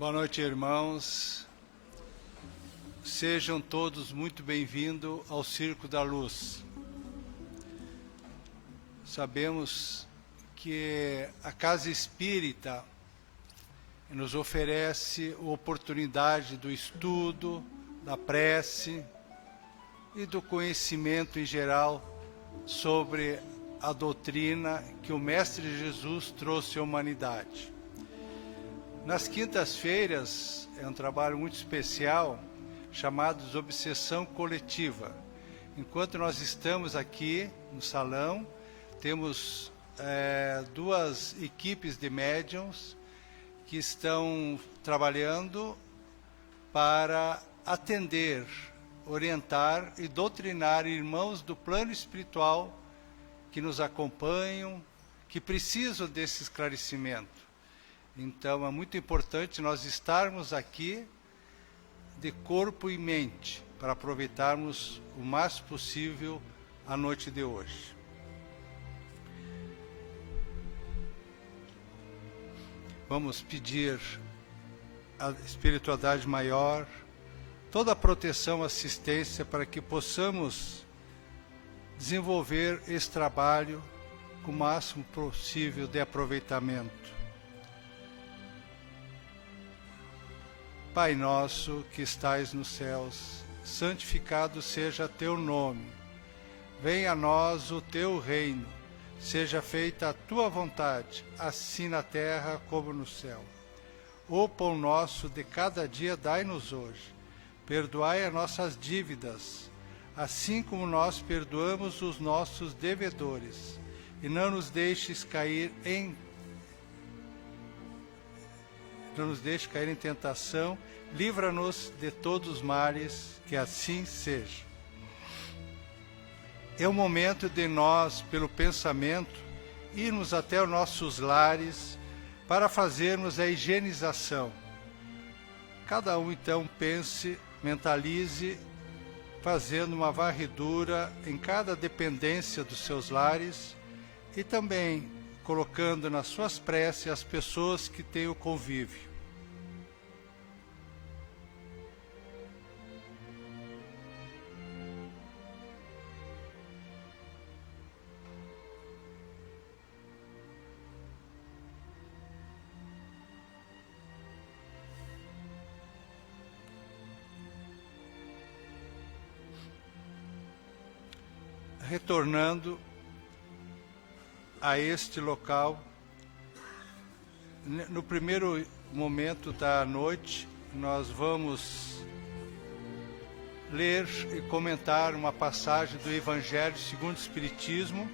Boa noite, irmãos. Sejam todos muito bem-vindos ao Circo da Luz. Sabemos que a Casa Espírita nos oferece a oportunidade do estudo, da prece e do conhecimento em geral sobre a doutrina que o Mestre Jesus trouxe à humanidade. Nas quintas-feiras é um trabalho muito especial chamado de Obsessão Coletiva. Enquanto nós estamos aqui no salão, temos duas equipes de médiuns que estão trabalhando para atender, orientar e doutrinar irmãos do plano espiritual que nos acompanham, que precisam desse esclarecimento. Então, é muito importante nós estarmos aqui de corpo e mente, para aproveitarmos o mais possível a noite de hoje. Vamos pedir à espiritualidade maior toda a proteção e assistência para que possamos desenvolver esse trabalho com o máximo possível de aproveitamento. Pai nosso que estais nos céus, santificado seja teu nome. Venha a nós o teu reino. Seja feita a tua vontade, assim na terra como no céu. O pão nosso de cada dia dai-nos hoje. Perdoai as nossas dívidas, assim como nós perdoamos os nossos devedores. E não nos deixes cair em tentação, livra-nos de todos os males, que assim seja. É o momento de nós, pelo pensamento, irmos até os nossos lares para fazermos a higienização. Cada um, então, pense, mentalize, fazendo uma varredura em cada dependência dos seus lares e também colocando nas suas preces as pessoas que têm o convívio. Retornando a este local, no primeiro momento da noite, nós vamos ler e comentar uma passagem do Evangelho segundo o Espiritismo,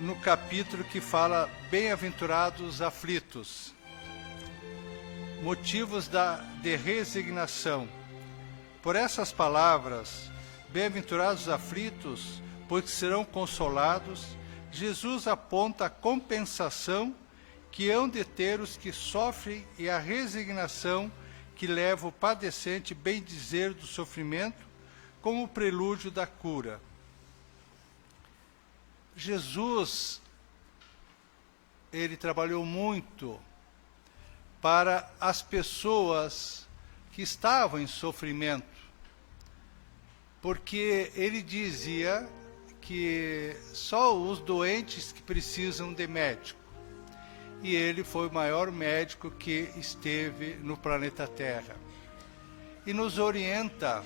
no capítulo que fala bem-aventurados os aflitos, motivos de resignação. Por essas palavras, bem-aventurados os aflitos, pois serão consolados, Jesus aponta a compensação que hão de ter os que sofrem e a resignação que leva o padecente bem-dizer do sofrimento como prelúdio da cura. Jesus, ele trabalhou muito para as pessoas que estavam em sofrimento, porque ele dizia que só os doentes que precisam de médico. E ele foi o maior médico que esteve no planeta Terra. E nos orienta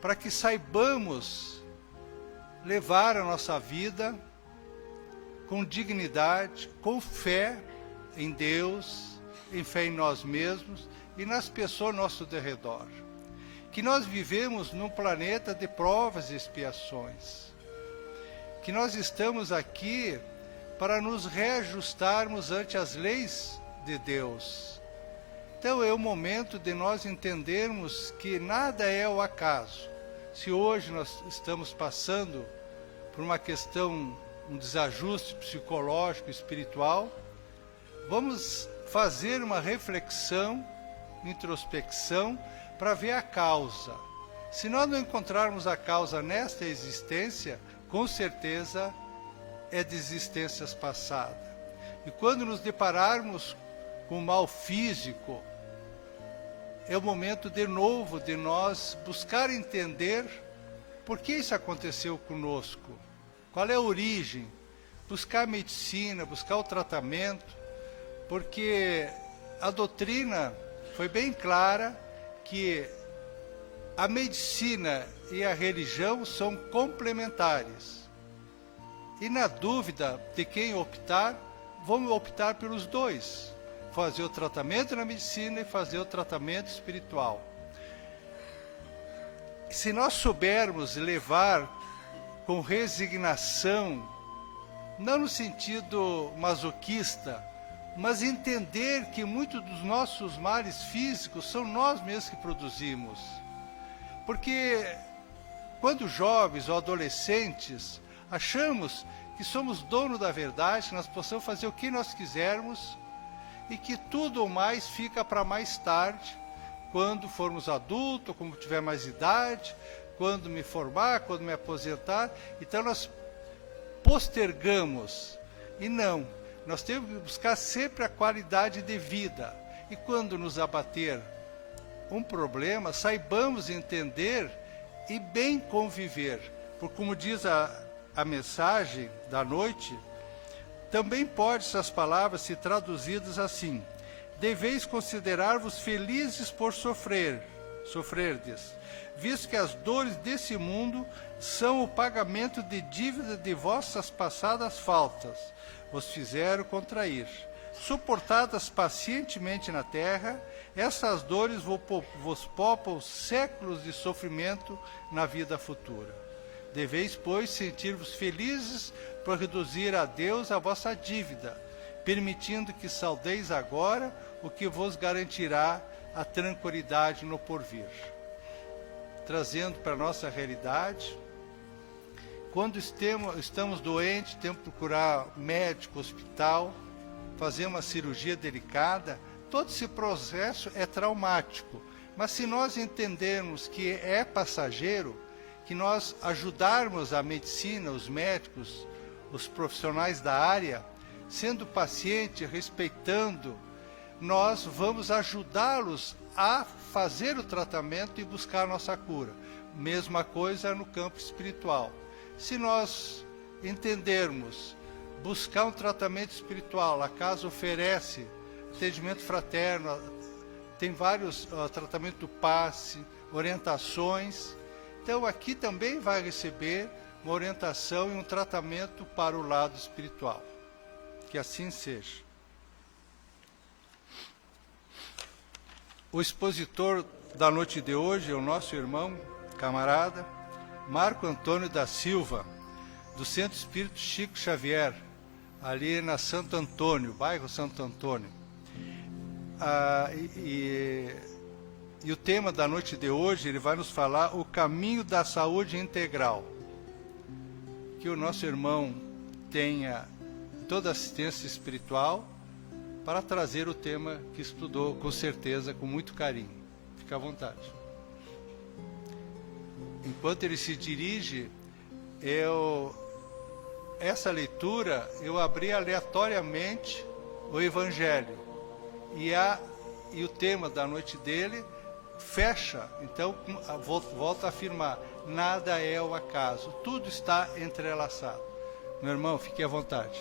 para que saibamos levar a nossa vida com dignidade, com fé em Deus, em fé em nós mesmos e nas pessoas ao nosso derredor. Que nós vivemos num planeta de provas e expiações, que nós estamos aqui para nos reajustarmos ante as leis de Deus. Então é o momento de nós entendermos que nada é o acaso. Se hoje nós estamos passando por uma questão, um desajuste psicológico, espiritual, vamos fazer uma reflexão, introspecção, para ver a causa. Se nós não encontrarmos a causa nesta existência, com certeza é de existências passadas. E quando nos depararmos com o mal físico, é o momento de novo de nós buscar entender por que isso aconteceu conosco, qual é a origem, buscar a medicina, buscar o tratamento, porque a doutrina foi bem clara que a medicina e a religião são complementares. E na dúvida de quem optar, vamos optar pelos dois. Fazer o tratamento na medicina e fazer o tratamento espiritual. Se nós soubermos levar com resignação, não no sentido masoquista, mas entender que muitos dos nossos males físicos são nós mesmos que produzimos. Porque quando jovens ou adolescentes, achamos que somos dono da verdade, que nós possamos fazer o que nós quisermos e que tudo ou mais fica para mais tarde, quando formos adultos, quando tiver mais idade, quando me formar, quando me aposentar. Então nós postergamos. E não, nós temos que buscar sempre a qualidade de vida. E quando nos abater um problema, saibamos entender e bem conviver. Porque como diz a mensagem da noite, também pode essas palavras ser traduzidas assim: deveis considerar-vos felizes por sofrerdes, visto que as dores desse mundo são o pagamento de dívida de vossas passadas faltas, vos fizeram contrair. Suportadas pacientemente na terra, essas dores vos poupam séculos de sofrimento na vida futura. Deveis, pois, sentir-vos felizes por reduzir a Deus a vossa dívida, permitindo que saldeis agora o que vos garantirá a tranquilidade no porvir. Trazendo para a nossa realidade, quando estamos doentes, temos que procurar médico, hospital, fazer uma cirurgia delicada, todo esse processo é traumático. Mas se nós entendermos que é passageiro, que nós ajudarmos a medicina, os médicos, os profissionais da área, sendo paciente, respeitando, nós vamos ajudá-los a fazer o tratamento e buscar a nossa cura. Mesma coisa no campo espiritual. Se nós entendermos, buscar um tratamento espiritual, a casa oferece atendimento fraterno, tem vários tratamento do passe, orientações. Então aqui também vai receber uma orientação e um tratamento para o lado espiritual. Que assim seja. O expositor da noite de hoje é o nosso irmão, camarada, Marco Antônio da Silva, do Centro Espírita Chico Xavier, ali na Santo Antônio, bairro Santo Antônio. E o tema da noite de hoje, ele vai nos falar o caminho da saúde integral. Que o nosso irmão tenha toda a assistência espiritual para trazer o tema que estudou, com certeza, com muito carinho. Fique à vontade. Enquanto ele se dirige, essa leitura, eu abri aleatoriamente o Evangelho. E o tema da noite dele fecha, então volto a afirmar, nada é o acaso, tudo está entrelaçado. Meu irmão, fique à vontade.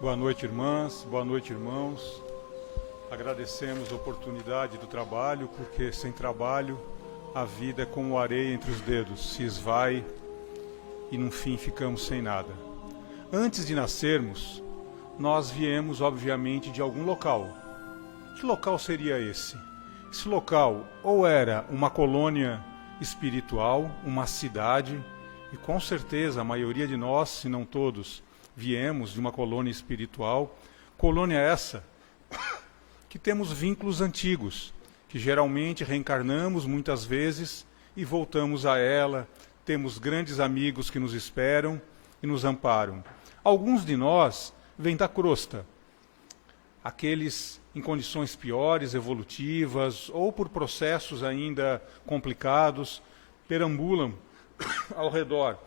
Boa noite, irmãs, boa noite, irmãos. Agradecemos a oportunidade do trabalho, porque sem trabalho a vida é como areia entre os dedos, se esvai e no fim ficamos sem nada. Antes de nascermos, nós viemos obviamente de algum local. Que local seria esse? Esse local ou era uma colônia espiritual, uma cidade, e com certeza a maioria de nós, se não todos, viemos de uma colônia espiritual, colônia essa que temos vínculos antigos, que geralmente reencarnamos muitas vezes e voltamos a ela, temos grandes amigos que nos esperam e nos amparam. Alguns de nós vêm da crosta, aqueles em condições piores, evolutivas, ou por processos ainda complicados, perambulam ao redor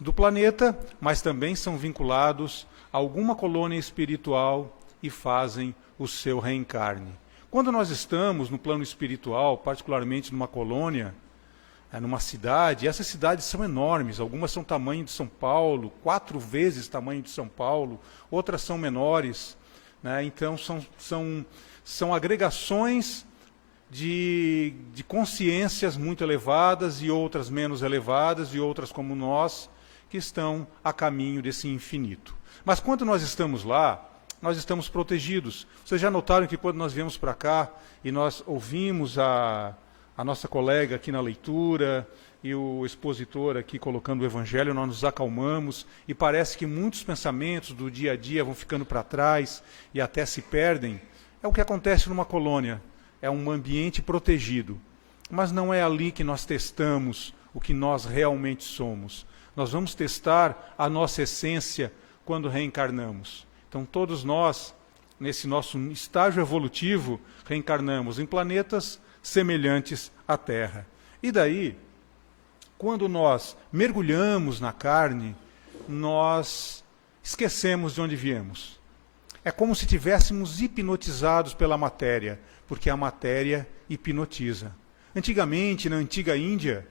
do planeta, mas também são vinculados a alguma colônia espiritual e fazem o seu reencarne. Quando nós estamos no plano espiritual, particularmente numa colônia, numa cidade, essas cidades são enormes, algumas são tamanho de São Paulo, 4 vezes tamanho de São Paulo, outras são menores, né? Então são agregações de consciências muito elevadas e outras menos elevadas e outras como nós, que estão a caminho desse infinito. Mas quando nós estamos lá, nós estamos protegidos. Vocês já notaram que quando nós viemos para cá e nós ouvimos a nossa colega aqui na leitura e o expositor aqui colocando o Evangelho, nós nos acalmamos e parece que muitos pensamentos do dia a dia vão ficando para trás e até se perdem. É o que acontece numa colônia, é um ambiente protegido. Mas não é ali que nós testamos o que nós realmente somos. Nós vamos testar a nossa essência quando reencarnamos. Então todos nós, nesse nosso estágio evolutivo, reencarnamos em planetas semelhantes à Terra. E daí, quando nós mergulhamos na carne, nós esquecemos de onde viemos. É como se tivéssemos hipnotizados pela matéria, porque a matéria hipnotiza. Antigamente, na antiga Índia,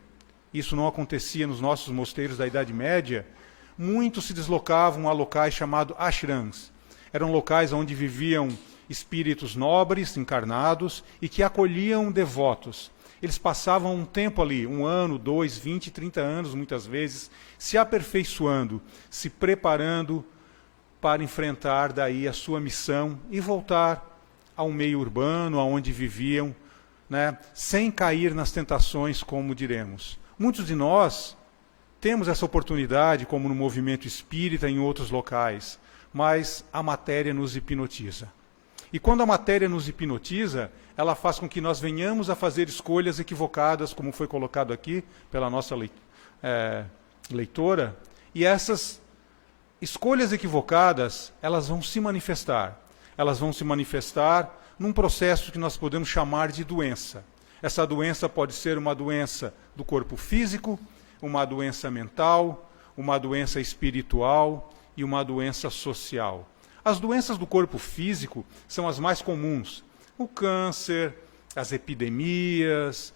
isso não acontecia nos nossos mosteiros da Idade Média, muitos se deslocavam a locais chamados ashrams. Eram locais onde viviam espíritos nobres, encarnados, e que acolhiam devotos. Eles passavam um tempo ali, 1 ano, 2, 20, 30 anos, muitas vezes, se aperfeiçoando, se preparando para enfrentar daí a sua missão e voltar ao meio urbano, aonde viviam, né, sem cair nas tentações, como diremos. Muitos de nós temos essa oportunidade, como no movimento espírita, em outros locais, mas a matéria nos hipnotiza. E quando a matéria nos hipnotiza, ela faz com que nós venhamos a fazer escolhas equivocadas, como foi colocado aqui pela nossa leitora, e essas escolhas equivocadas, elas vão se manifestar. Elas vão se manifestar num processo que nós podemos chamar de doença. Essa doença pode ser uma doença do corpo físico, uma doença mental, uma doença espiritual e uma doença social. As doenças do corpo físico são as mais comuns. O câncer, as epidemias,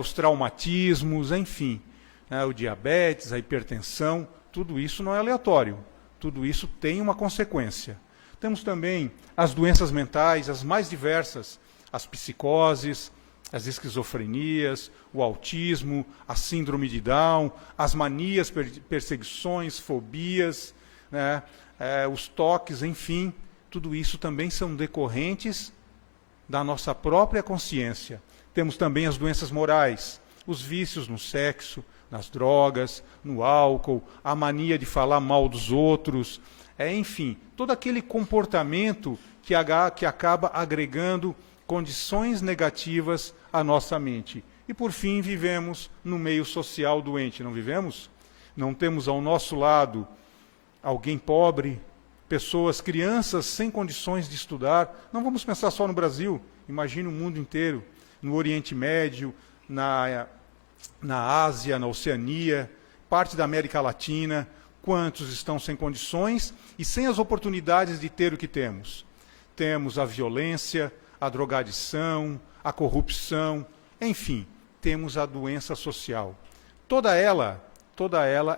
os traumatismos, enfim. O diabetes, a hipertensão, tudo isso não é aleatório. Tudo isso tem uma consequência. Temos também as doenças mentais, as mais diversas, as psicoses, as esquizofrenias, o autismo, a síndrome de Down, as manias, perseguições, fobias, né? Os toques, enfim, tudo isso também são decorrentes da nossa própria consciência. Temos também as doenças morais, os vícios no sexo, nas drogas, no álcool, a mania de falar mal dos outros, enfim, todo aquele comportamento que acaba agregando condições negativas à nossa mente. E, por fim, vivemos no meio social doente, não vivemos? Não temos ao nosso lado alguém pobre, pessoas, crianças sem condições de estudar. Não vamos pensar só no Brasil, imagine o mundo inteiro, no Oriente Médio, na Ásia, na Oceania, parte da América Latina, quantos estão sem condições e sem as oportunidades de ter o que temos. Temos a violência, a drogadição, a corrupção, enfim, temos a doença social. Toda ela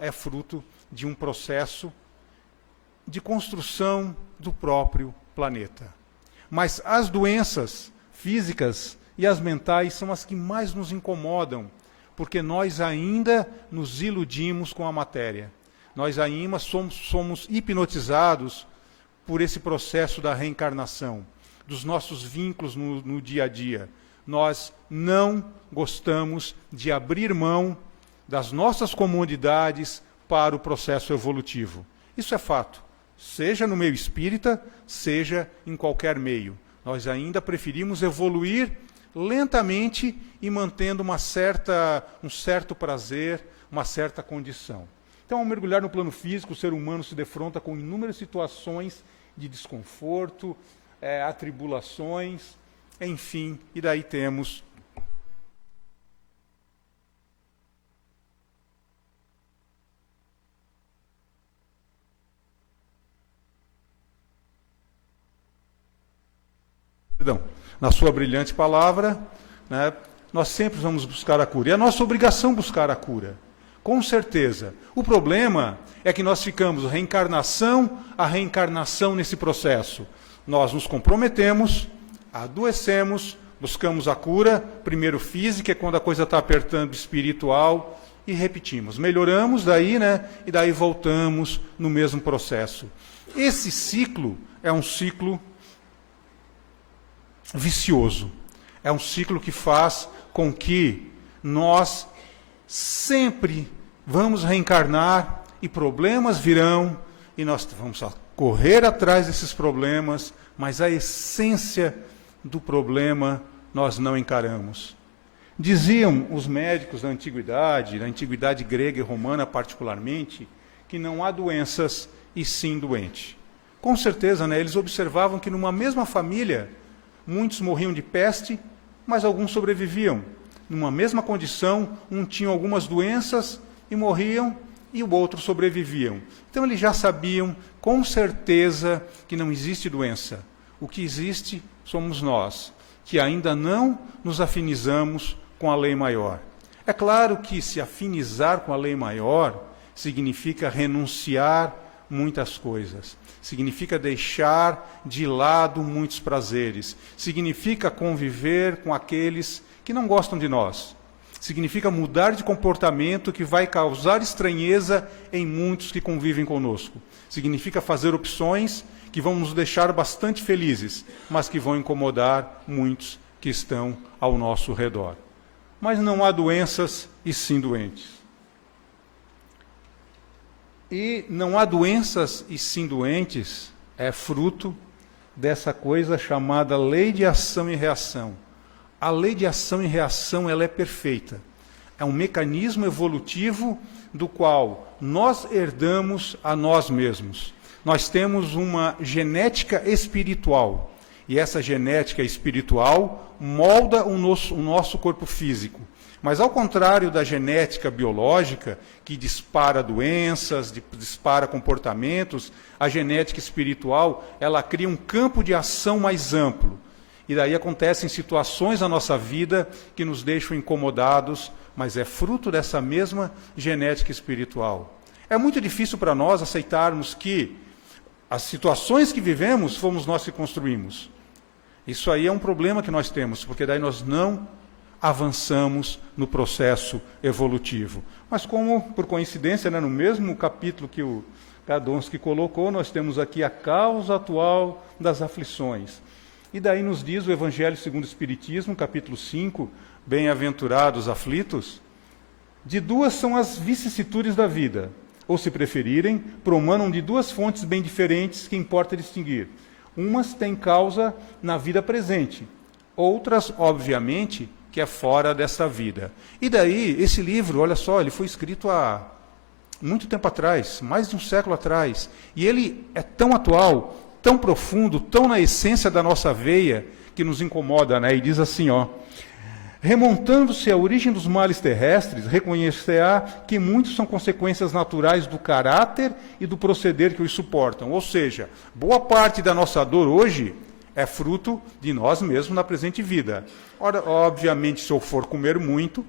é fruto de um processo de construção do próprio planeta. Mas as doenças físicas e as mentais são as que mais nos incomodam, porque nós ainda nos iludimos com a matéria. Nós ainda somos hipnotizados por esse processo da reencarnação, dos nossos vínculos no dia a dia. Nós não gostamos de abrir mão das nossas comodidades para o processo evolutivo. Isso é fato, seja no meio espírita, seja em qualquer meio. Nós ainda preferimos evoluir lentamente e mantendo um certo prazer, uma certa condição. Então, ao mergulhar no plano físico, o ser humano se defronta com inúmeras situações de desconforto, atribulações, enfim, e daí temos na sua brilhante palavra, né, nós sempre vamos buscar a cura. E é a nossa obrigação buscar a cura, com certeza. O problema é que nós ficamos reencarnação a reencarnação nesse processo. Nós nos comprometemos, adoecemos, buscamos a cura, primeiro física, é quando a coisa está apertando, espiritual, e repetimos. Melhoramos daí, né? E daí voltamos no mesmo processo. Esse ciclo é um ciclo vicioso. É um ciclo que faz com que nós sempre vamos reencarnar e problemas virão e nós vamos correr atrás desses problemas, mas a essência do problema nós não encaramos. Diziam os médicos da antiguidade grega e romana particularmente, que não há doenças e sim doente. Com certeza, né, eles observavam que numa mesma família, muitos morriam de peste, mas alguns sobreviviam. Numa mesma condição, um tinha algumas doenças e morriam, e o outro sobreviviam. Então eles já sabiam com certeza que não existe doença. O que existe somos nós, que ainda não nos afinizamos com a lei maior. É claro que se afinizar com a lei maior significa renunciar muitas coisas, significa deixar de lado muitos prazeres, significa conviver com aqueles que não gostam de nós, significa mudar de comportamento que vai causar estranheza em muitos que convivem conosco, significa fazer opções que vão nos deixar bastante felizes, mas que vão incomodar muitos que estão ao nosso redor. Mas não há doenças e sim doentes. E não há doenças e sim doentes é fruto dessa coisa chamada lei de ação e reação. A lei de ação e reação ela é perfeita. É um mecanismo evolutivo do qual nós herdamos a nós mesmos. Nós temos uma genética espiritual. E essa genética espiritual molda o nosso corpo físico. Mas ao contrário da genética biológica, que dispara doenças, dispara comportamentos, a genética espiritual, ela cria um campo de ação mais amplo. E daí acontecem situações na nossa vida que nos deixam incomodados, mas é fruto dessa mesma genética espiritual. É muito difícil para nós aceitarmos que as situações que vivemos fomos nós que construímos. Isso aí é um problema que nós temos, porque daí nós não avançamos no processo evolutivo. Mas como, por coincidência, né, no mesmo capítulo que o Gadonsky colocou, nós temos aqui a causa atual das aflições. E daí nos diz o Evangelho segundo o Espiritismo, capítulo 5, bem-aventurados aflitos, de duas são as vicissitudes da vida, ou se preferirem, promanam de duas fontes bem diferentes que importa distinguir. Umas têm causa na vida presente, outras, obviamente, que é fora dessa vida. E daí, esse livro, olha só, ele foi escrito há muito tempo atrás, mais de um século atrás, e ele é tão atual, tão profundo, tão na essência da nossa veia, que nos incomoda, né? E diz assim, ó, remontando-se à origem dos males terrestres, reconhecerá que muitos são consequências naturais do caráter e do proceder que os suportam. Ou seja, boa parte da nossa dor hoje é fruto de nós mesmos na presente vida. Ora, obviamente, se eu for comer muito,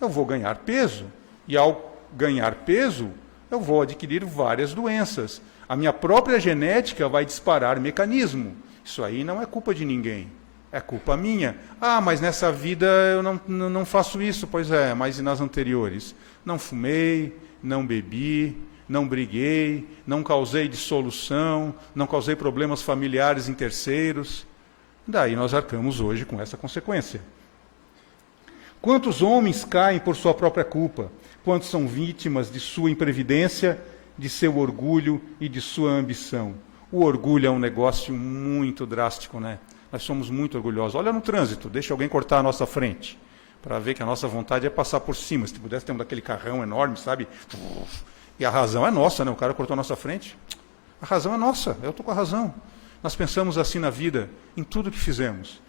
eu vou ganhar peso. E ao ganhar peso, eu vou adquirir várias doenças. A minha própria genética vai disparar mecanismo. Isso aí não é culpa de ninguém. É culpa minha. Ah, mas nessa vida eu não faço isso. Pois é, mas e nas anteriores? Não fumei, não bebi, não briguei, não causei dissolução, não causei problemas familiares em terceiros. Daí nós arcamos hoje com essa consequência. Quantos homens caem por sua própria culpa? Quantos são vítimas de sua imprevidência, de seu orgulho e de sua ambição? O orgulho é um negócio muito drástico, né? Nós somos muito orgulhosos. Olha no trânsito, deixa alguém cortar a nossa frente, para ver que a nossa vontade é passar por cima. Se pudesse ter daquele carrão enorme, sabe? E a razão é nossa, né? O cara cortou a nossa frente. A razão é nossa, eu estou com a razão. Nós pensamos assim na vida, em tudo que fizemos.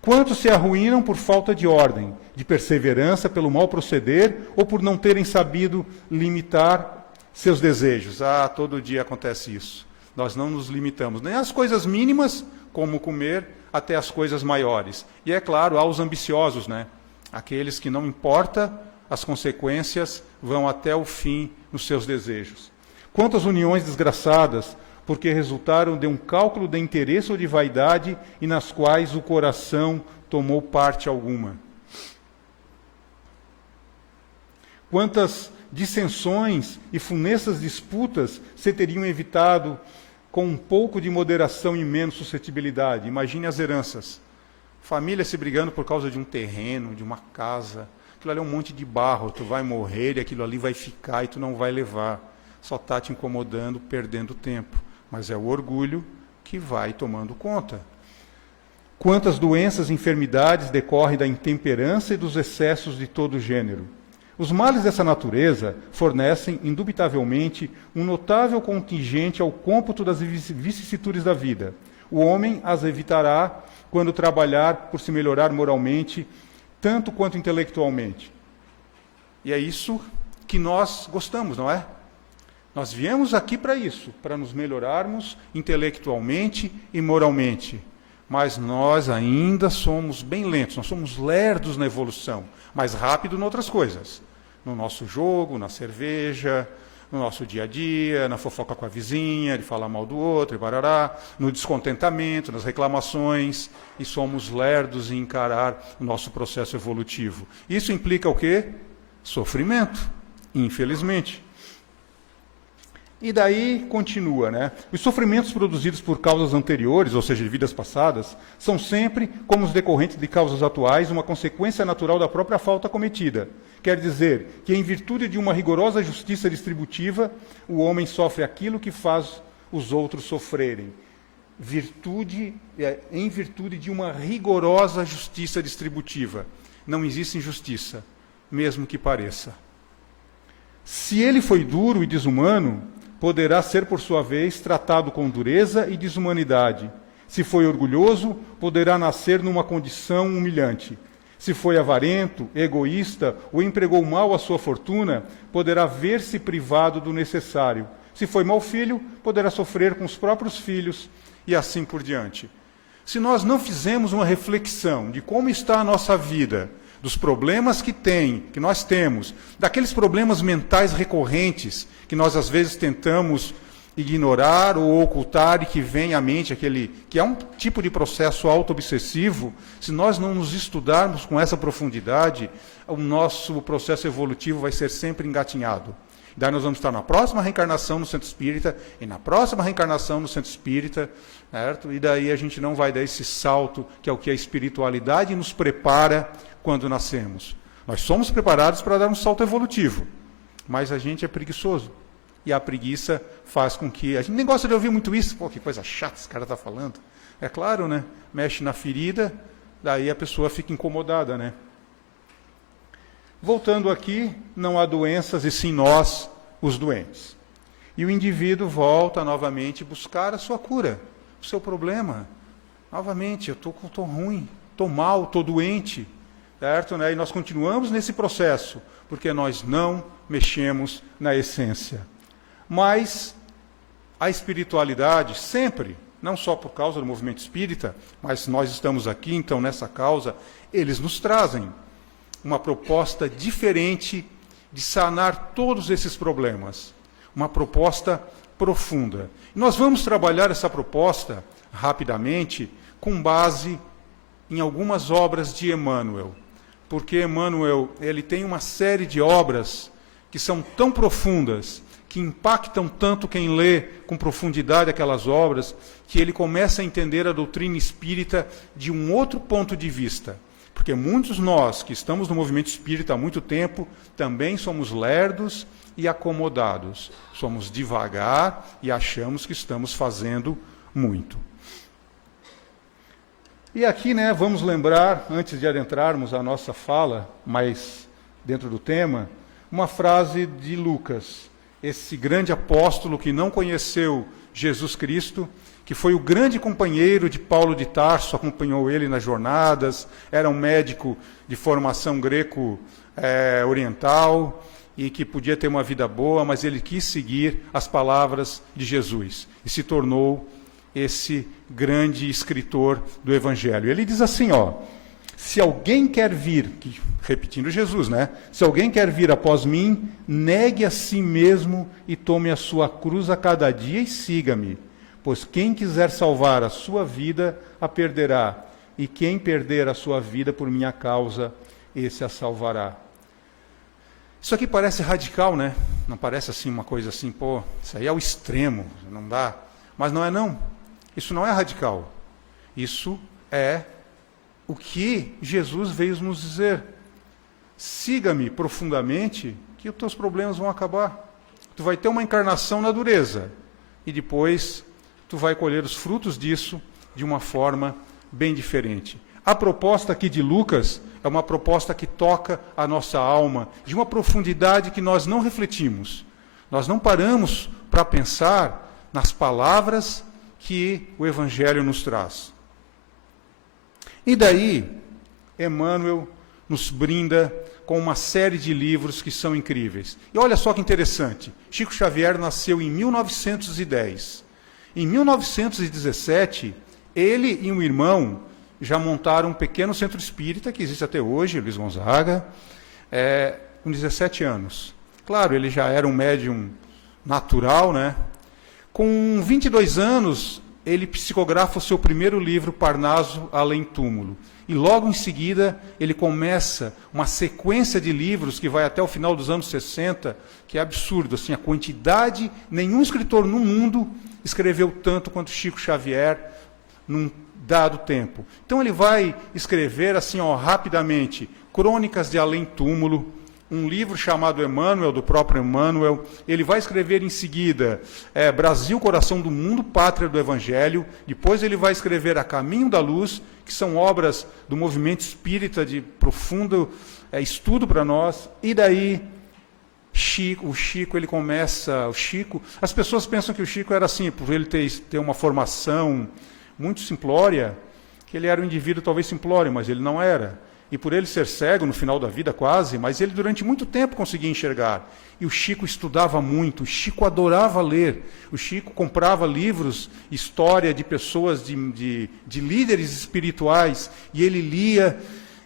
Quantos se arruinam por falta de ordem, de perseverança, pelo mau proceder, ou por não terem sabido limitar seus desejos? Ah, todo dia acontece isso. Nós não nos limitamos nem às coisas mínimas, como comer, até as coisas maiores. E é claro, há os ambiciosos, né? Aqueles que não importa as consequências, vão até o fim nos seus desejos. Quantas uniões desgraçadas, porque resultaram de um cálculo de interesse ou de vaidade e nas quais o coração tomou parte alguma. Quantas dissensões e funestas disputas se teriam evitado com um pouco de moderação e menos suscetibilidade. Imagine as heranças. Família se brigando por causa de um terreno, de uma casa. Aquilo ali é um monte de barro, tu vai morrer e aquilo ali vai ficar e tu não vai levar. Só está te incomodando, perdendo tempo. Mas é o orgulho que vai tomando conta. Quantas doenças e enfermidades decorrem da intemperança e dos excessos de todo gênero. Os males dessa natureza fornecem, indubitavelmente, um notável contingente ao cômputo das vicissitudes da vida. O homem as evitará quando trabalhar por se melhorar moralmente, tanto quanto intelectualmente. E é isso que nós gostamos, não é? Nós viemos aqui para isso, para nos melhorarmos intelectualmente e moralmente. Mas nós ainda somos bem lentos, nós somos lerdos na evolução, mais rápido em outras coisas. No nosso jogo, na cerveja, no nosso dia a dia, na fofoca com a vizinha, de falar mal do outro, e barará, no descontentamento, nas reclamações, e somos lerdos em encarar o nosso processo evolutivo. Isso implica o quê? Sofrimento, infelizmente. E daí continua, né? Os sofrimentos produzidos por causas anteriores, ou seja, de vidas passadas, são sempre, como os decorrentes de causas atuais, uma consequência natural da própria falta cometida. Quer dizer que, em virtude de uma rigorosa justiça distributiva, o homem sofre aquilo que faz os outros sofrerem. Em virtude de uma rigorosa justiça distributiva. Não existe injustiça, mesmo que pareça. Se ele foi duro e desumano, poderá ser, por sua vez, tratado com dureza e desumanidade. Se foi orgulhoso, poderá nascer numa condição humilhante. Se foi avarento, egoísta ou empregou mal a sua fortuna, poderá ver-se privado do necessário. Se foi mau filho, poderá sofrer com os próprios filhos e assim por diante. Se nós não fizermos uma reflexão de como está a nossa vida, dos problemas que nós temos, daqueles problemas mentais recorrentes que nós às vezes tentamos ignorar ou ocultar e que vem à mente, que é um tipo de processo auto-obsessivo, se nós não nos estudarmos com essa profundidade, o nosso processo evolutivo vai ser sempre engatinhado. Daí nós vamos estar na próxima reencarnação no Centro Espírita, e na próxima reencarnação no Centro Espírita, certo? E daí a gente não vai dar esse salto, que é o que a espiritualidade nos prepara quando nascemos. Nós somos preparados para dar um salto evolutivo, mas a gente é preguiçoso. E a preguiça faz com que... A gente nem gosta de ouvir muito isso. Pô, que coisa chata esse cara está falando. É claro, né? Mexe na ferida, daí a pessoa fica incomodada, né? Voltando aqui, não há doenças e sim nós, os doentes. E o indivíduo volta novamente a buscar a sua cura, o seu problema. Novamente, eu estou ruim, estou mal, estou doente. Certo? Né? E nós continuamos nesse processo, porque nós não mexemos na essência. Mas a espiritualidade sempre, não só por causa do movimento espírita, mas nós estamos aqui, então, nessa causa, eles nos trazem uma proposta diferente de sanar todos esses problemas. Uma proposta profunda. E nós vamos trabalhar essa proposta, rapidamente, com base em algumas obras de Emmanuel. Porque Emmanuel, ele tem uma série de obras que são tão profundas, que impactam tanto quem lê com profundidade aquelas obras, que ele começa a entender a doutrina espírita de um outro ponto de vista. Porque muitos nós, que estamos no movimento espírita há muito tempo, também somos lerdos e acomodados. Somos devagar e achamos que estamos fazendo muito. E aqui, né, vamos lembrar, antes de adentrarmos a nossa fala, mais dentro do tema, uma frase de Lucas, esse grande apóstolo que não conheceu Jesus Cristo, que foi o grande companheiro de Paulo de Tarso, acompanhou ele nas jornadas, era um médico de formação greco-oriental, e que podia ter uma vida boa, mas ele quis seguir as palavras de Jesus e se tornou esse grande escritor do Evangelho. Ele diz assim, ó, se alguém quer vir, repetindo Jesus, né? Se alguém quer vir após mim, negue a si mesmo e tome a sua cruz a cada dia e siga-me. Pois quem quiser salvar a sua vida, a perderá. E quem perder a sua vida por minha causa, esse a salvará. Isso aqui parece radical, né? Não parece assim uma coisa assim, pô, isso aí é o extremo, não dá. Mas não é não. Isso não é radical. Isso é o que Jesus veio nos dizer. Siga-me profundamente, que os teus problemas vão acabar. Tu vai ter uma encarnação na dureza. E depois tu vai colher os frutos disso de uma forma bem diferente. A proposta aqui de Lucas é uma proposta que toca a nossa alma de uma profundidade que nós não refletimos. Nós não paramos para pensar nas palavras que o Evangelho nos traz. E daí, Emmanuel nos brinda com uma série de livros que são incríveis. E olha só que interessante, Chico Xavier nasceu em 1910. Em 1917, ele e um irmão já montaram um pequeno centro espírita, que existe até hoje, Luiz Gonzaga, com 17 anos. Claro, ele já era um médium natural, né? Com 22 anos, ele psicografa o seu primeiro livro, Parnaso Além Túmulo. E logo em seguida, ele começa uma sequência de livros que vai até o final dos anos 60, que é absurdo, assim, a quantidade, nenhum escritor no mundo escreveu tanto quanto Chico Xavier num dado tempo. Então ele vai escrever, assim, ó, rapidamente, Crônicas de Além Túmulo, um livro chamado Emmanuel, do próprio Emmanuel. Ele vai escrever em seguida Brasil, Coração do Mundo, Pátria do Evangelho. Depois ele vai escrever A Caminho da Luz, que são obras do movimento espírita de profundo estudo para nós. E daí, o Chico, ele começa... as pessoas pensam que o Chico era assim, por ele ter uma formação muito simplória, que ele era um indivíduo talvez simplório, mas ele não era. E por ele ser cego no final da vida quase, mas ele durante muito tempo conseguia enxergar. E o Chico estudava muito, o Chico adorava ler. O Chico comprava livros, história de pessoas, de líderes espirituais, e ele lia,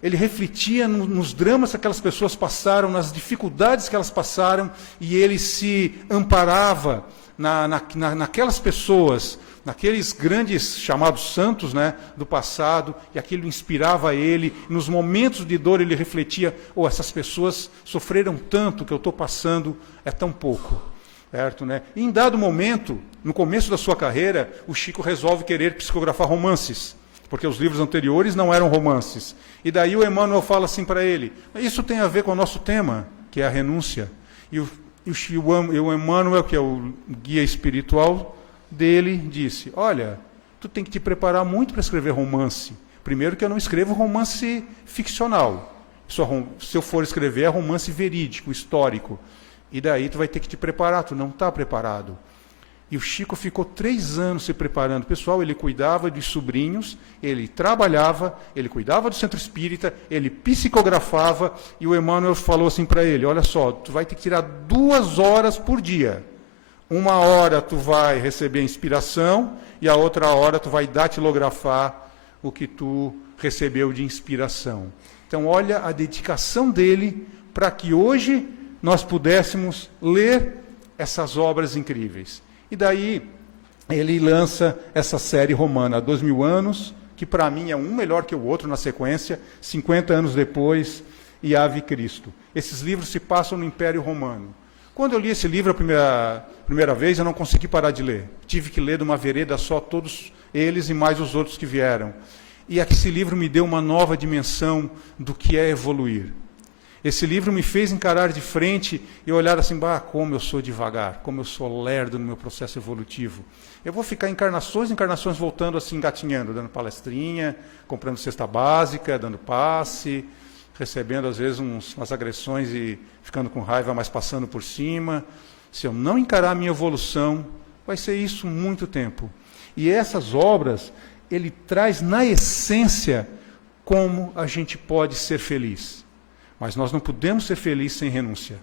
ele refletia nos dramas que aquelas pessoas passaram, nas dificuldades que elas passaram, e ele se amparava naquelas pessoas, naqueles grandes chamados santos, né, do passado, e aquilo inspirava ele. Nos momentos de dor ele refletia, essas pessoas sofreram tanto, que eu estou passando é tão pouco. Certo, né? E em dado momento, no começo da sua carreira, o Chico resolve querer psicografar romances, porque os livros anteriores não eram romances. E daí o Emmanuel fala assim para ele, isso tem a ver com o nosso tema, que é a renúncia. E o Emmanuel, que é o guia espiritual dele, disse, olha, tu tem que te preparar muito para escrever romance. Primeiro que eu não escrevo romance ficcional. Se eu for escrever, é romance verídico, histórico. E daí tu vai ter que te preparar, tu não está preparado. E o Chico ficou 3 anos se preparando. Pessoal, ele cuidava de sobrinhos, ele trabalhava, ele cuidava do centro espírita, ele psicografava, e o Emmanuel falou assim para ele, olha só, tu vai ter que tirar 2 horas por dia. 1 hora tu vai receber inspiração, e a outra hora tu vai datilografar o que tu recebeu de inspiração. Então, olha a dedicação dele para que hoje nós pudéssemos ler essas obras incríveis. E daí ele lança essa série romana, 2000 anos, que para mim é um melhor que o outro na sequência, 50 anos depois, e Ave Cristo. Esses livros se passam no Império Romano. Quando eu li esse livro a primeira vez, eu não consegui parar de ler. Tive que ler de uma vereda só todos eles e mais os outros que vieram. E esse livro me deu uma nova dimensão do que é evoluir. Esse livro me fez encarar de frente e olhar assim, como eu sou devagar, como eu sou lerdo no meu processo evolutivo. Eu vou ficar encarnações voltando assim, engatinhando, dando palestrinha, comprando cesta básica, dando passe, recebendo às vezes umas agressões e ficando com raiva, mas passando por cima. Se eu não encarar a minha evolução, vai ser isso muito tempo. E essas obras, ele traz na essência como a gente pode ser feliz. Mas nós não podemos ser felizes sem renúncia.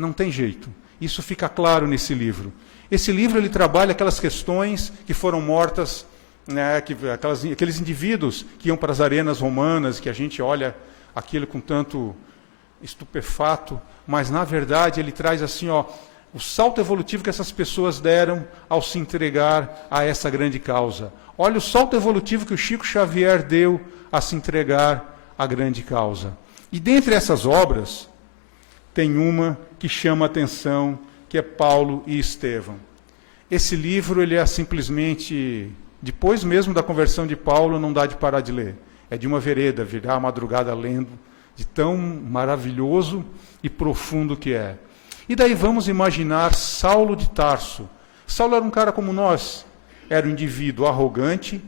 Não tem jeito. Isso fica claro nesse livro. Esse livro ele trabalha aquelas questões que foram mortas, né, aqueles indivíduos que iam para as arenas romanas, que a gente olha aquilo com tanto estupefato, mas na verdade ele traz assim, o salto evolutivo que essas pessoas deram ao se entregar a essa grande causa. Olha o salto evolutivo que o Chico Xavier deu a se entregar à grande causa. E dentre essas obras, tem uma que chama a atenção, que é Paulo e Estevão. Esse livro, ele é simplesmente, depois mesmo da conversão de Paulo, não dá de parar de ler. É de uma vereda, virar a madrugada lendo, de tão maravilhoso e profundo que é. E daí vamos imaginar Saulo de Tarso. Saulo era um cara como nós, era um indivíduo arrogante,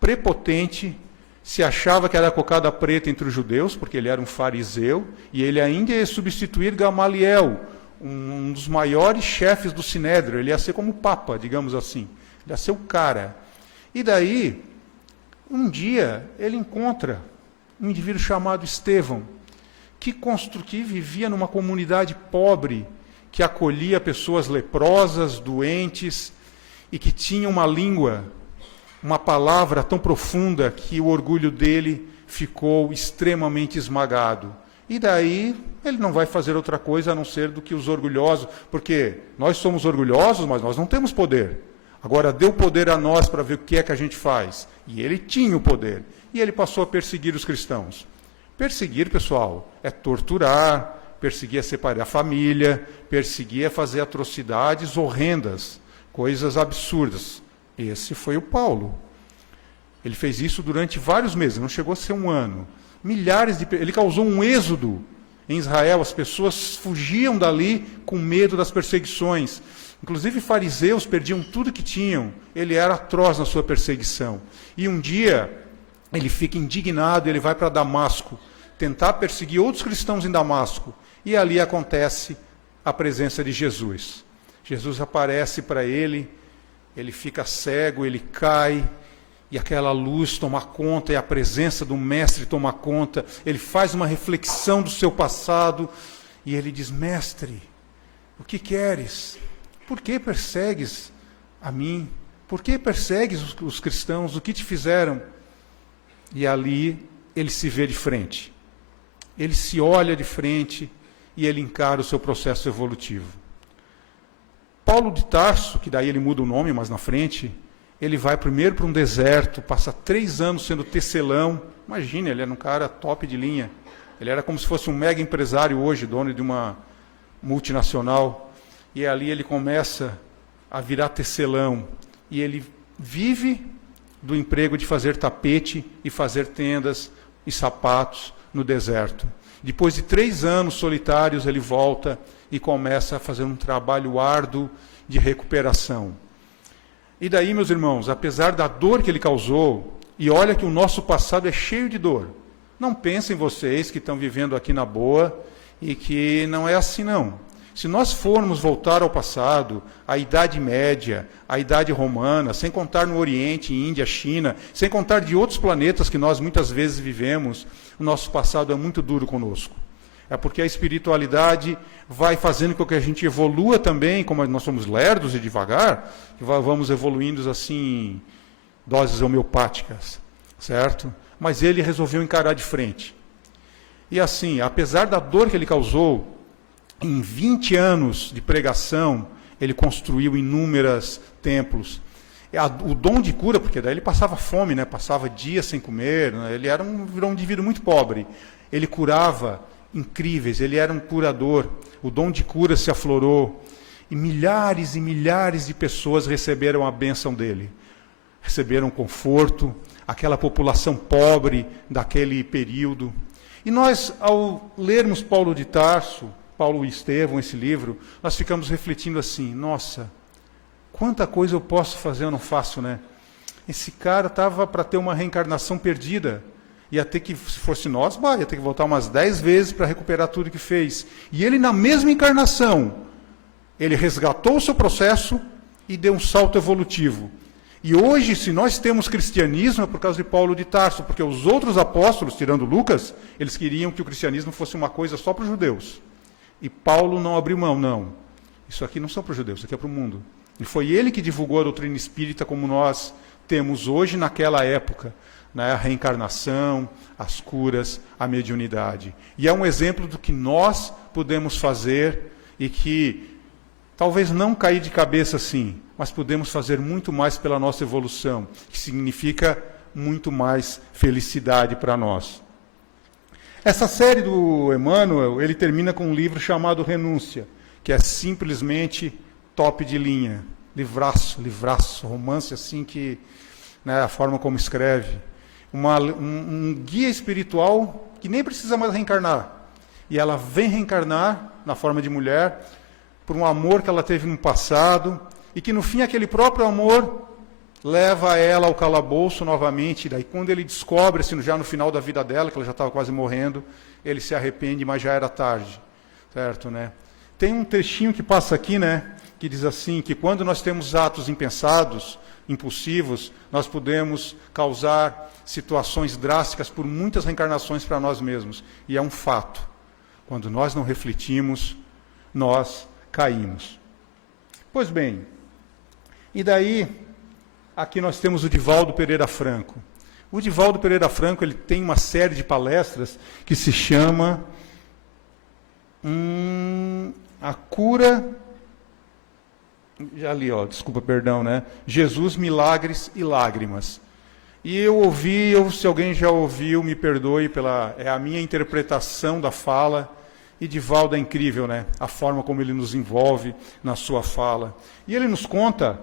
prepotente, se achava que era a cocada preta entre os judeus, porque ele era um fariseu, e ele ainda ia substituir Gamaliel, um dos maiores chefes do Sinédrio. Ele ia ser como o Papa, digamos assim. Ele ia ser o cara. E daí, um dia, ele encontra um indivíduo chamado Estevão, que vivia numa comunidade pobre, que acolhia pessoas leprosas, doentes, e que tinha uma língua, uma palavra tão profunda que o orgulho dele ficou extremamente esmagado. E daí ele não vai fazer outra coisa a não ser do que os orgulhosos, porque nós somos orgulhosos, mas nós não temos poder. Agora deu poder a nós para ver o que é que a gente faz. E ele tinha o poder. E ele passou a perseguir os cristãos. Perseguir, pessoal, é torturar, perseguir é separar a família, perseguir é fazer atrocidades horrendas, coisas absurdas. Esse foi o Paulo. Ele fez isso durante vários meses, não chegou a ser um ano. Ele causou um êxodo em Israel, as pessoas fugiam dali com medo das perseguições. Inclusive fariseus perdiam tudo que tinham, ele era atroz na sua perseguição. E um dia, ele fica indignado, ele vai para Damasco, tentar perseguir outros cristãos em Damasco. E ali acontece a presença de Jesus. Jesus aparece para ele fica cego, ele cai, e aquela luz toma conta, e a presença do Mestre toma conta. Ele faz uma reflexão do seu passado, e ele diz: Mestre, o que queres? Por que persegues a mim? Por que persegues os cristãos? O que te fizeram? E ali ele se vê de frente. Ele se olha de frente e ele encara o seu processo evolutivo. Paulo de Tarso, que daí ele muda o nome mais na frente, ele vai primeiro para um deserto, passa 3 anos sendo tecelão. Imagina, ele era um cara top de linha. Ele era como se fosse um mega empresário hoje, dono de uma multinacional. E ali ele começa a virar tecelão. E ele vive do emprego de fazer tapete e fazer tendas e sapatos no deserto. Depois de 3 anos solitários, ele volta e começa a fazer um trabalho árduo de recuperação. E daí, meus irmãos, apesar da dor que ele causou, e olha que o nosso passado é cheio de dor. Não pensem vocês que estão vivendo aqui na boa e que não é assim, não. Se nós formos voltar ao passado, à Idade Média, à Idade Romana, sem contar no Oriente, Índia, China, sem contar de outros planetas que nós muitas vezes vivemos, o nosso passado é muito duro conosco. É porque a espiritualidade vai fazendo com que a gente evolua também, como nós somos lerdos e devagar, que vamos evoluindo assim, doses homeopáticas, certo? Mas ele resolveu encarar de frente. E assim, apesar da dor que ele causou, em 20 anos de pregação, ele construiu inúmeros templos. O dom de cura, porque daí ele passava fome, né? Passava dias sem comer, né? Ele virou um indivíduo muito pobre. Ele curava incríveis, ele era um curador. O dom de cura se aflorou. E milhares de pessoas receberam a bênção dele. Receberam conforto, aquela população pobre daquele período. E nós, ao lermos Paulo de Tarso, Paulo e Estevão, esse livro, nós ficamos refletindo assim: nossa, quanta coisa eu posso fazer, eu não faço, né? Esse cara estava para ter uma reencarnação perdida. Ia ter que, se fosse nós, ia ter que voltar umas 10 vezes para recuperar tudo que fez. E ele, na mesma encarnação, ele resgatou o seu processo e deu um salto evolutivo. E hoje, se nós temos cristianismo, é por causa de Paulo de Tarso, porque os outros apóstolos, tirando Lucas, eles queriam que o cristianismo fosse uma coisa só para os judeus. e Paulo não abriu mão, não. Isso aqui não são para os judeus, isso aqui é para o mundo. E foi ele que divulgou a doutrina espírita como nós temos hoje naquela época, né? A reencarnação, as curas, a mediunidade. E é um exemplo do que nós podemos fazer e que talvez não cair de cabeça assim, mas podemos fazer muito mais pela nossa evolução, que significa muito mais felicidade para nós. Essa série do Emmanuel, ele termina com um livro chamado Renúncia, que é simplesmente top de linha. Livraço, romance assim que, né, a forma como escreve. Um guia espiritual que nem precisa mais reencarnar. E ela vem reencarnar na forma de mulher por um amor que ela teve no passado e que no fim aquele próprio amor leva ela ao calabouço novamente. Daí quando ele descobre, assim, já no final da vida dela, que ela já estava quase morrendo, ele se arrepende, mas já era tarde. Certo, né? Tem um trechinho que passa aqui, né, que diz assim, que quando nós temos atos impensados, impulsivos, nós podemos causar situações drásticas por muitas reencarnações para nós mesmos. E é um fato. Quando nós não refletimos, nós caímos. Pois bem, e daí, aqui nós temos o Divaldo Pereira Franco. O Divaldo Pereira Franco, ele tem uma série de palestras que se chama A Cura... Já li, desculpa, perdão, né? Jesus, Milagres e Lágrimas. E eu ouvi, se alguém já ouviu, me perdoe, é a minha interpretação da fala. E Divaldo é incrível, né? A forma como ele nos envolve na sua fala. E ele nos conta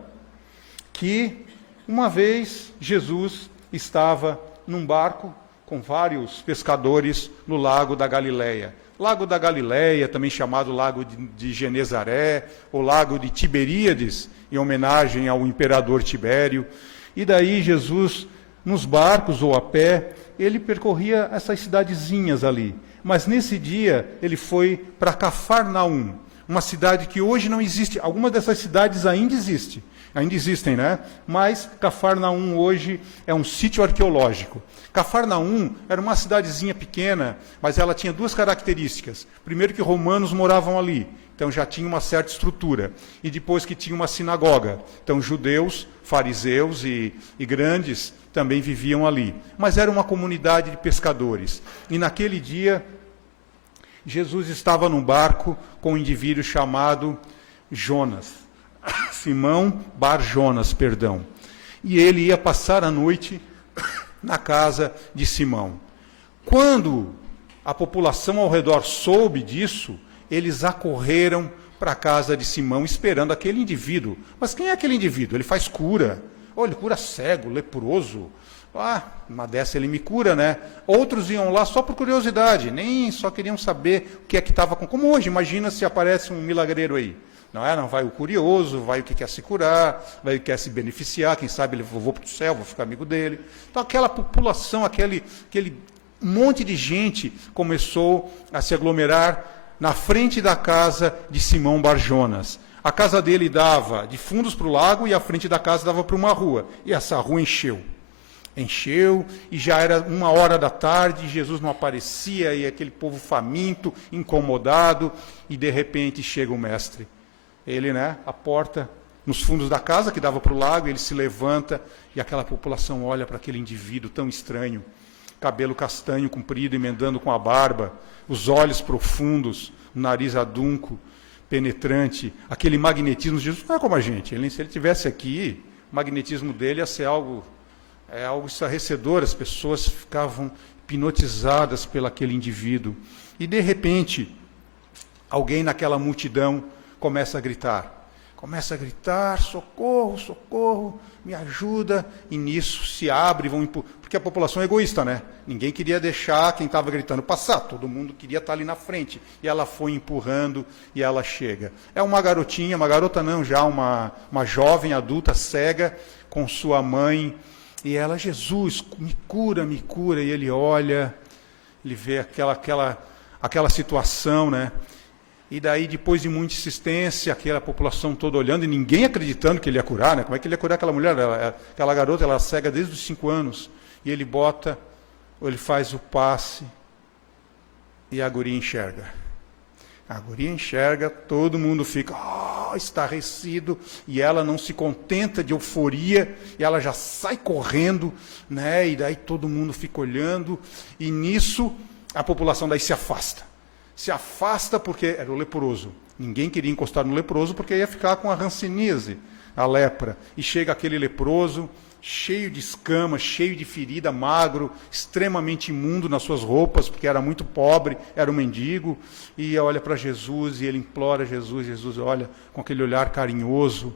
que uma vez Jesus estava num barco com vários pescadores no Lago da Galileia. Lago da Galileia, também chamado Lago de Genezaré, ou Lago de Tiberíades, em homenagem ao imperador Tibério. E daí Jesus, nos barcos ou a pé, ele percorria essas cidadezinhas ali. Mas nesse dia ele foi para Cafarnaum, uma cidade que hoje não existe. Algumas dessas cidades ainda existem, né? Mas Cafarnaum hoje é um sítio arqueológico. Cafarnaum era uma cidadezinha pequena, mas ela tinha duas características. Primeiro, que romanos moravam ali, então já tinha uma certa estrutura. E depois que tinha uma sinagoga. Então judeus, fariseus e grandes também viviam ali. Mas era uma comunidade de pescadores. E naquele dia, Jesus estava num barco com um indivíduo chamado Jonas. Simão Bar Jonas, perdão. E ele ia passar a noite na casa de Simão. Quando a população ao redor soube disso, eles acorreram para a casa de Simão esperando aquele indivíduo. Mas quem é aquele indivíduo? Ele faz cura. Ele cura cego, leproso. Uma dessa ele me cura, né? Outros iam lá só por curiosidade, nem só queriam saber o que é que estava com... Como hoje, imagina se aparece um milagreiro aí. Não vai o curioso, vai o que quer se curar, vai o que quer se beneficiar, quem sabe ele vou para o céu, vou ficar amigo dele. Então aquela população, aquele monte de gente começou a se aglomerar na frente da casa de Simão Bar Jonas. A casa dele dava de fundos para o lago e a frente da casa dava para uma rua. E essa rua encheu. E já era 1h da tarde, Jesus não aparecia, e aquele povo faminto, incomodado, e de repente chega o mestre. Ele, né, a porta nos fundos da casa, que dava para o lago, ele se levanta, e aquela população olha para aquele indivíduo tão estranho, cabelo castanho, comprido, emendando com a barba, os olhos profundos, o nariz adunco, penetrante, aquele magnetismo. Jesus não é como a gente, se ele estivesse aqui, o magnetismo dele ia ser algo estarrecedor, as pessoas ficavam hipnotizadas pelo aquele indivíduo. E, de repente, alguém naquela multidão começa a gritar, socorro, socorro, me ajuda, e nisso se abre, porque a população é egoísta, né? Ninguém queria deixar quem estava gritando passar, todo mundo queria estar ali na frente, e ela foi empurrando, e ela chega. É uma garotinha, uma jovem adulta cega, com sua mãe, e ela, Jesus, me cura, e ele olha, ele vê aquela situação, né? E daí, depois de muita insistência, aquela população toda olhando, e ninguém acreditando que ele ia curar, né? Como é que ele ia curar aquela mulher? Aquela garota, ela é cega desde os 5 anos, e ele ele faz o passe, e a guria enxerga. A guria enxerga, todo mundo fica estarrecido, e ela não se contenta de euforia, e ela já sai correndo, né? E daí todo mundo fica olhando, e nisso a população daí se afasta. Se afasta porque era o leproso. Ninguém queria encostar no leproso porque ia ficar com a hanseníase, a lepra. E chega aquele leproso, cheio de escamas, cheio de ferida, magro, extremamente imundo nas suas roupas, porque era muito pobre, era um mendigo, e olha para Jesus, e ele implora a Jesus, Jesus olha com aquele olhar carinhoso,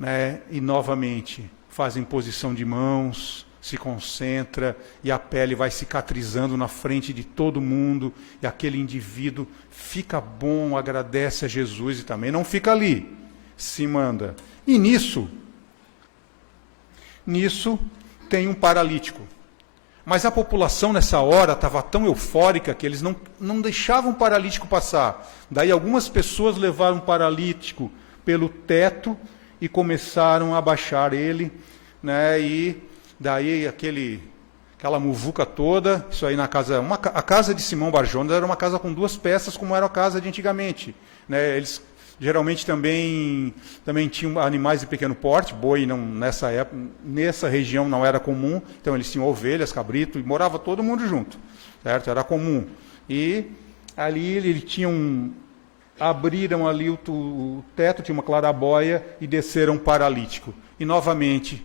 né? E novamente faz imposição de mãos, se concentra, e a pele vai cicatrizando na frente de todo mundo, e aquele indivíduo fica bom, agradece a Jesus, e também não fica ali, se manda. E nisso tem um paralítico. Mas a população nessa hora estava tão eufórica que eles não deixavam o paralítico passar. Daí algumas pessoas levaram o paralítico pelo teto e começaram a abaixar ele, né? E daí aquela muvuca toda, isso aí na casa, a casa de Simão Barjonas era uma casa com 2 peças, como era a casa de antigamente, né? Eles geralmente também tinham animais de pequeno porte, boi não, nessa época, nessa região não era comum, então eles tinham ovelhas, cabrito, e morava todo mundo junto, certo? Era comum. E ali abriram ali o teto, tinha uma clarabóia, e desceram um paralítico. E novamente,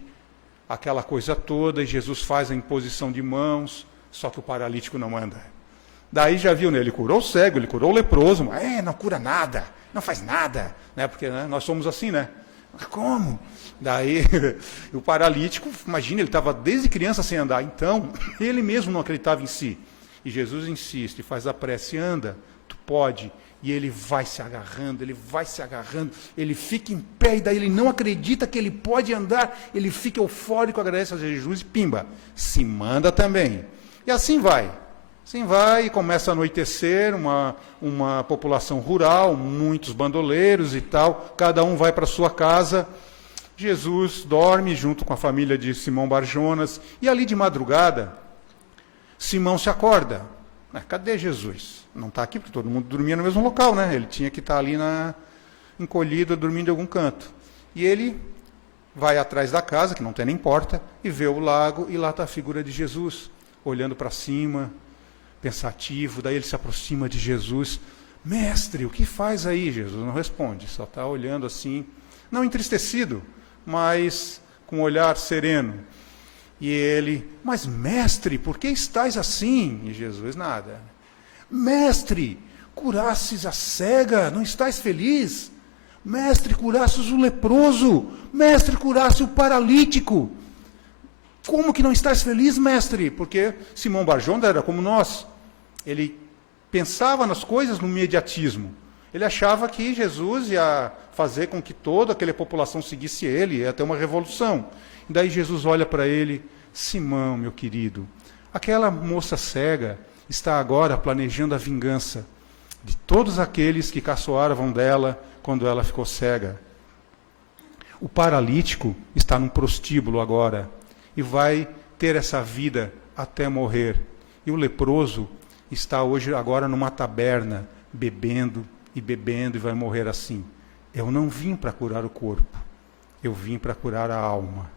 aquela coisa toda, e Jesus faz a imposição de mãos, só que o paralítico não anda. Daí já viu, né? Ele curou o cego, ele curou o leproso, mas não cura nada. Não faz nada, né? Porque nós somos assim, né? Como? Daí o paralítico, imagina, ele estava desde criança sem andar, então ele mesmo não acreditava em si. E Jesus insiste, faz a prece, anda, tu pode. E ele vai se agarrando, ele fica em pé, e daí ele não acredita que ele pode andar, ele fica eufórico, agradece a Jesus e pimba, se manda também. E assim vai. Assim vai, e começa a anoitecer, uma população rural, muitos bandoleiros e tal, cada um vai para sua casa. Jesus dorme junto com a família de Simão Barjonas, e ali de madrugada, Simão se acorda. Cadê Jesus? Não está aqui, porque todo mundo dormia no mesmo local, né? Ele tinha que estar ali encolhido, dormindo em algum canto. E ele vai atrás da casa, que não tem nem porta, e vê o lago, e lá está a figura de Jesus, olhando para cima, pensativo. Daí ele se aproxima de Jesus. Mestre, o que faz aí? Jesus não responde, só está olhando assim, não entristecido, mas com um olhar sereno. E ele, mas mestre, por que estás assim? E Jesus, nada. Mestre, curasses a cega, não estás feliz? Mestre, curasses o leproso. Mestre, curasses o paralítico. Como que não estás feliz, mestre? Porque Simão Barjonas era como nós. Ele pensava nas coisas no imediatismo. Ele achava que Jesus ia fazer com que toda aquela população seguisse ele, ia ter uma revolução. E daí Jesus olha para ele, Simão, meu querido, aquela moça cega está agora planejando a vingança de todos aqueles que caçoavam dela quando ela ficou cega. O paralítico está num prostíbulo agora e vai ter essa vida até morrer. E o leproso está hoje agora numa taberna, bebendo e vai morrer assim. Eu não vim para curar o corpo, eu vim para curar a alma.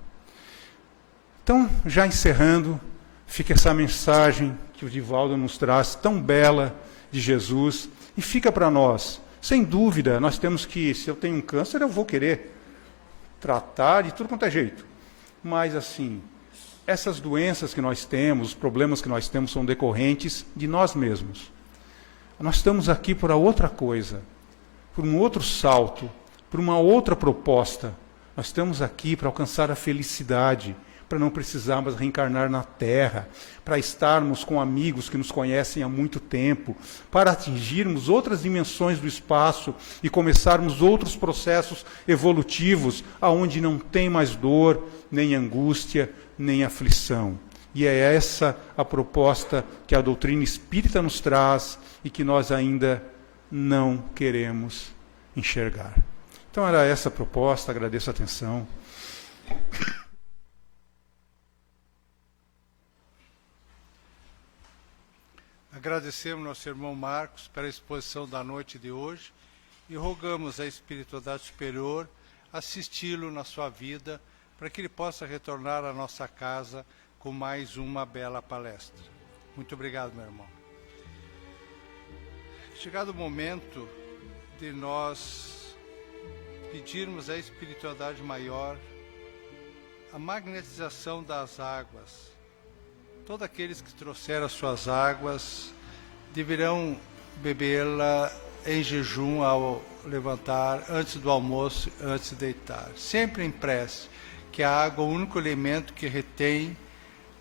Então, já encerrando, fica essa mensagem que o Divaldo nos traz, tão bela, de Jesus, e fica para nós. Sem dúvida, nós temos que, se eu tenho um câncer, eu vou querer tratar de tudo quanto é jeito. Mas, assim, essas doenças que nós temos, os problemas que nós temos, são decorrentes de nós mesmos. Nós estamos aqui por outra coisa, por um outro salto, por uma outra proposta. Nós estamos aqui para alcançar a felicidade, para não precisarmos reencarnar na Terra, para estarmos com amigos que nos conhecem há muito tempo, para atingirmos outras dimensões do espaço e começarmos outros processos evolutivos, aonde não tem mais dor, nem angústia, nem aflição. E é essa a proposta que a doutrina espírita nos traz e que nós ainda não queremos enxergar. Então era essa a proposta, agradeço a atenção. Agradecemos nosso irmão Marcos pela exposição da noite de hoje e rogamos à espiritualidade superior assisti-lo na sua vida para que ele possa retornar à nossa casa com mais uma bela palestra. Muito obrigado, meu irmão. Chegado o momento de nós pedirmos à espiritualidade maior a magnetização das águas. Todos aqueles que trouxeram as suas águas deverão bebê-la em jejum ao levantar, antes do almoço, antes de deitar. Sempre em prece, que a água é o único elemento que retém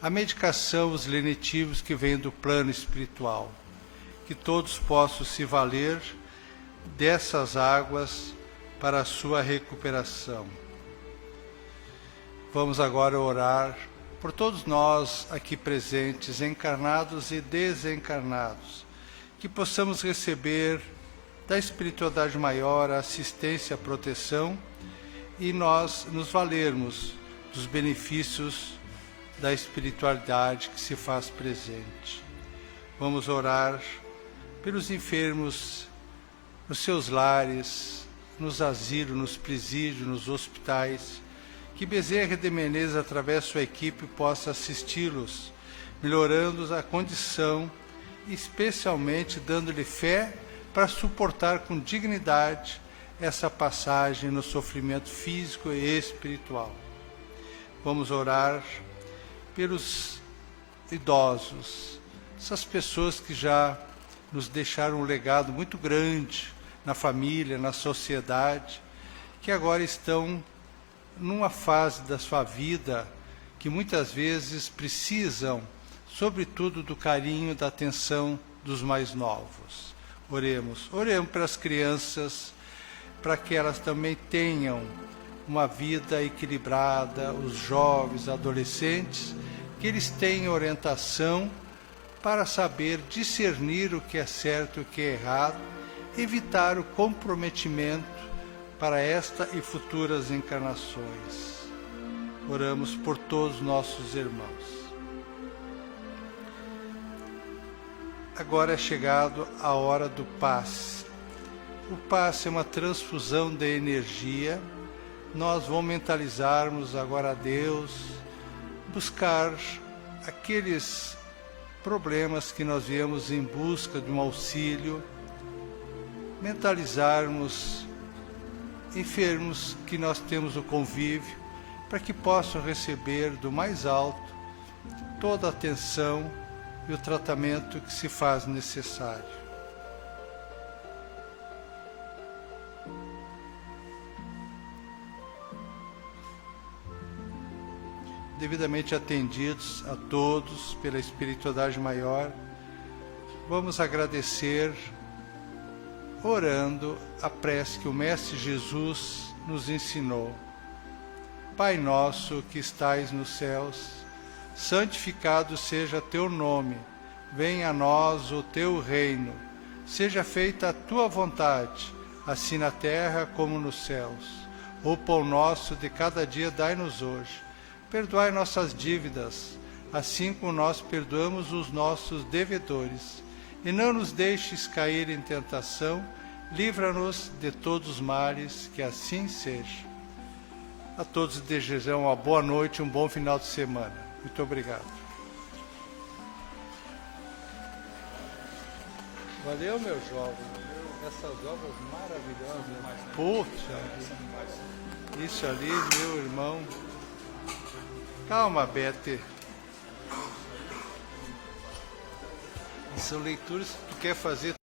a medicação, os lenitivos que vêm do plano espiritual. Que todos possam se valer dessas águas para a sua recuperação. Vamos agora orar por todos nós aqui presentes, encarnados e desencarnados, que possamos receber da espiritualidade maior a assistência, a proteção e nós nos valermos dos benefícios da espiritualidade que se faz presente. Vamos orar pelos enfermos nos seus lares, nos asilos, nos presídios, nos hospitais, que Bezerra de Menezes, através de sua equipe, possa assisti-los, melhorando a condição, especialmente dando-lhe fé para suportar com dignidade essa passagem no sofrimento físico e espiritual. Vamos orar pelos idosos, essas pessoas que já nos deixaram um legado muito grande na família, na sociedade, que agora estão numa fase da sua vida que muitas vezes precisam, sobretudo, do carinho, da atenção dos mais novos. Oremos pelas crianças, para que elas também tenham uma vida equilibrada, os jovens, adolescentes, que eles tenham orientação para saber discernir o que é certo e o que é errado, evitar o comprometimento para esta e futuras encarnações. Oramos por todos nossos irmãos. Agora é chegado a hora do passe. O passe é uma transfusão de energia. Nós vamos mentalizarmos agora a Deus, buscar aqueles problemas que nós viemos em busca de um auxílio, mentalizarmos enfermos que nós temos o convívio, para que possam receber do mais alto toda a atenção e o tratamento que se faz necessário. Devidamente atendidos a todos pela espiritualidade maior, vamos agradecer orando a prece que o Mestre Jesus nos ensinou. Pai nosso que estais nos céus, santificado seja teu nome, venha a nós o teu reino, seja feita a tua vontade, assim na terra como nos céus. O pão nosso de cada dia dai-nos hoje, perdoai nossas dívidas, assim como nós perdoamos os nossos devedores, e não nos deixes cair em tentação, livra-nos de todos os males, que assim seja. A todos desejamos uma boa noite, um bom final de semana. Muito obrigado. Valeu, meu jovem. Essas obras maravilhosas. Puxa, isso ali, meu irmão. Calma, Bete. São leituras que tu quer fazer